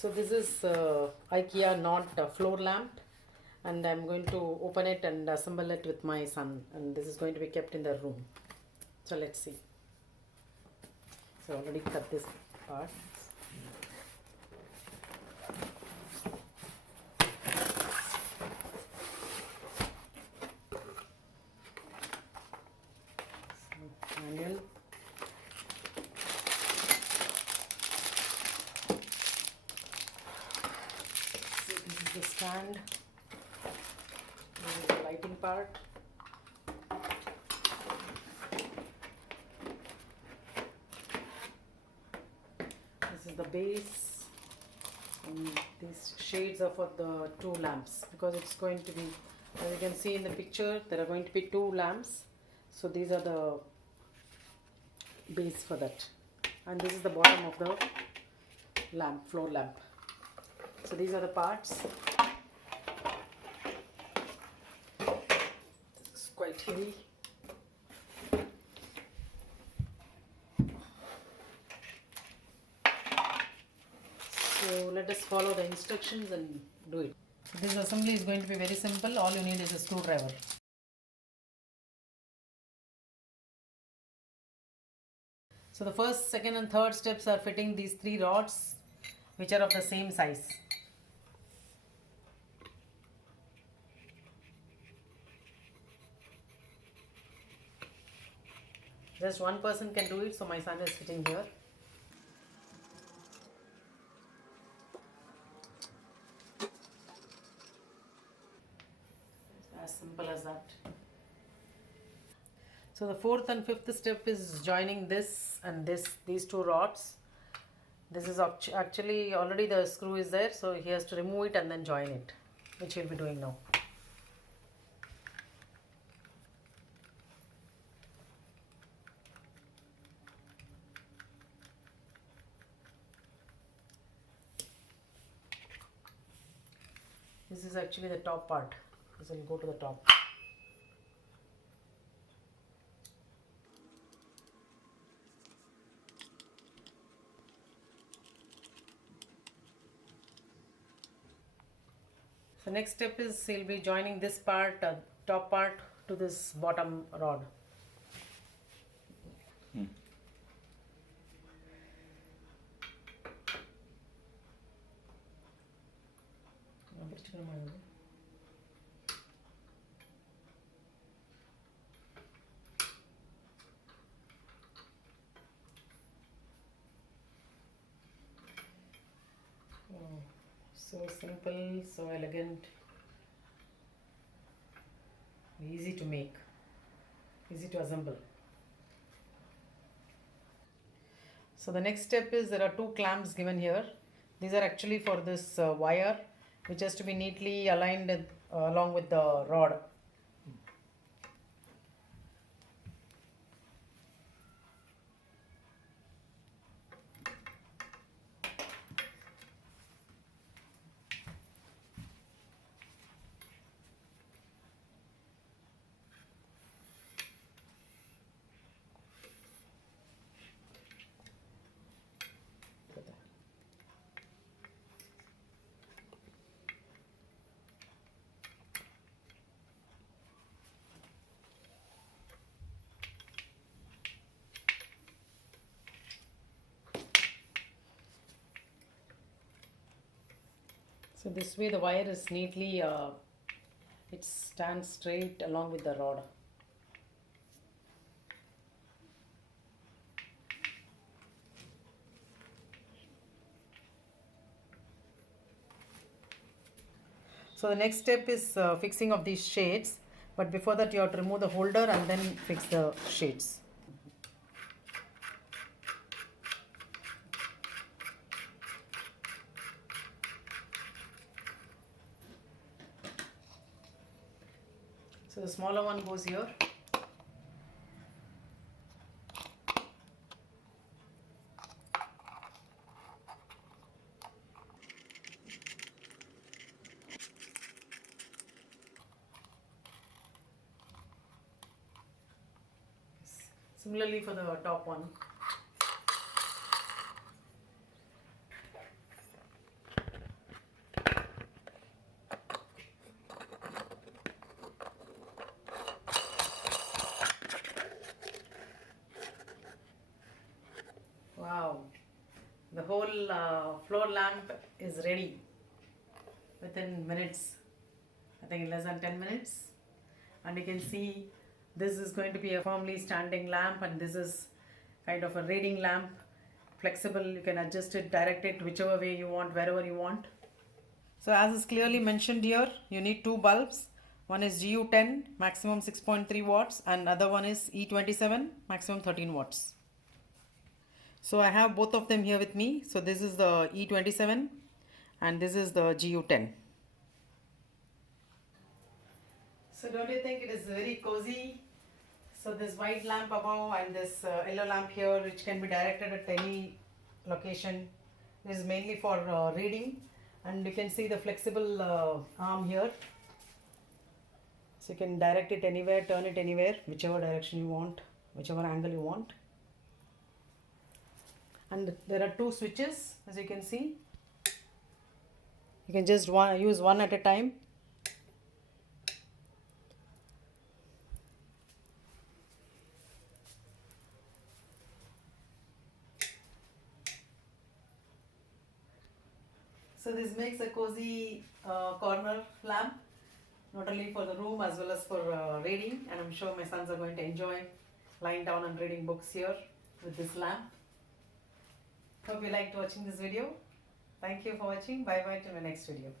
So this is IKEA Not floor lamp, and I'm going to open it and assemble it with my son, and this is going to be kept in the room. So let's see. So already cut this part. So, manual. So this is the stand. This is the lighting part. This is the base, and these shades are for the two lamps, because it's going to be, as you can see in the picture, there are going to be two lamps. So these are the base for that, and this is the bottom of the lamp, floor lamp. So these are the parts. This is quite heavy. So let us follow the instructions and do it. So this assembly is going to be very simple. All you need is a screwdriver. So the first, second and third steps are fitting these three rods, which are of the same size. Just one person can do it, so my son is sitting here. As simple as that. So the fourth and fifth step is joining this and these two rods. This is actually already the screw is there, so he has to remove it and then join it, which he'll be doing now. This is actually the top part. This will go to the top. So next step is he'll be joining this part, top part, to this bottom rod. So simple, so elegant, easy to make, easy to assemble. So the next step is there are two clamps given here. These are actually for this wire, which has to be neatly aligned along with the rod. So this way the wire is neatly, it stands straight along with the rod. So the next step is fixing of these shades, but before that you have to remove the holder and then fix the shades. So the smaller one goes here. Similarly for the top one. Wow, the whole floor lamp is ready within minutes. I think in less than 10 minutes. And you can see this is going to be a firmly standing lamp, and this is kind of a reading lamp. Flexible, you can adjust it, direct it whichever way you want, wherever you want. So as is clearly mentioned here, you need two bulbs. One is GU10, maximum 6.3 watts, and other one is E27, maximum 13 watts. So I have both of them here with me. So this is the E27 and this is the GU10. So don't you think it is very cozy? So this white lamp above and this yellow lamp here, which can be directed at any location. This is mainly for reading, and you can see the flexible arm here. So you can direct it anywhere, turn it anywhere, whichever direction you want, whichever angle you want. And there are two switches, as you can see. You can just use one at a time. So this makes a cozy corner lamp, not only for the room as well as for reading, and I'm sure my sons are going to enjoy lying down and reading books here with this lamp. Hope you liked watching this video. Thank you for watching. Bye bye till my next video.